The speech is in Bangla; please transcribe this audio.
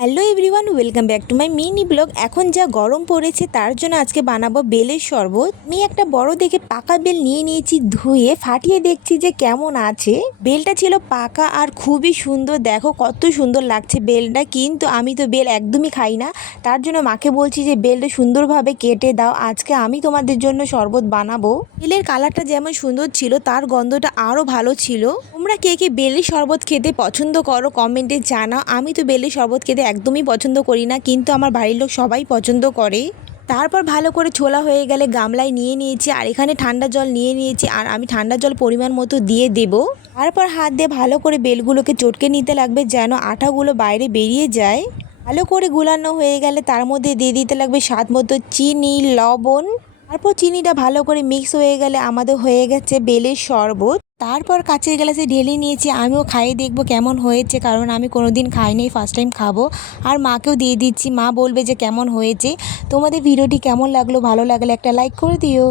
Hello everyone, welcome back to my mini blog. এখন যা গরম পড়েছে তার জন্য আজকে বানাবো বেলের শরবত। আমি একটা বড় দেখে পাকা বেল নিয়ে নিয়েছি, ধুয়ে ফাটিয়ে দেখছি যে কেমন আছে। বেলটা ছিল পাকা আর খুবই সুন্দর, দেখো কত সুন্দর লাগছে বেলটা। কিন্তু আমি তো বেল একদমই খাই না, তার জন্য মাকে বলছি যে বেলটা সুন্দরভাবে কেটে দাও, আজকে আমি তোমাদের জন্য শরবত বানাবো। বেলের কালারটা যেমন সুন্দর ছিল তার গন্ধটা আরও ভালো ছিল। তোমরা কে কে বেলের শরবত খেতে পছন্দ করো কমেন্টে জানাও। আমি তো বেলের শরবত খেতে একদমই পছন্দ করি না, কিন্তু আমার বাড়ির লোক সবাই পছন্দ করে। তারপর ভালো করে ছোলা হয়ে গেলে গামলায় নিয়ে নিয়েছি, আর এখানে ঠান্ডা জল নিয়ে নিয়েছি, আর আমি ঠান্ডা জল পরিমাণ মতো দিয়ে দেব। তারপর হাত দিয়ে ভালো করে বেলগুলোকে চটকে নিতে লাগবে যেন আটাগুলো বাইরে বেরিয়ে যায়। ভালো করে গুলানো হয়ে গেলে তার মধ্যে দিয়ে দিতে লাগবে স্বাদ মতো চিনি, লবণ। তারপর চিনিটা ভালো করে মিক্স হয়ে গেলে আমাদের হয়ে গেছে বেলের শরবত। তারপর কাচের গ্লাসে ঢেলে নিয়েছি, আমিও খাইয়ে দেখবো কেমন হয়েছে, কারণ আমি কোনোদিন খাইনি, ফার্স্ট টাইম খাবো। আর মাকেও দিয়ে দিচ্ছি, মা বলবে যে কেমন হয়েছে। তোমাদের ভিডিওটি কেমন লাগলো, ভালো লাগলে একটা লাইক করে দিও।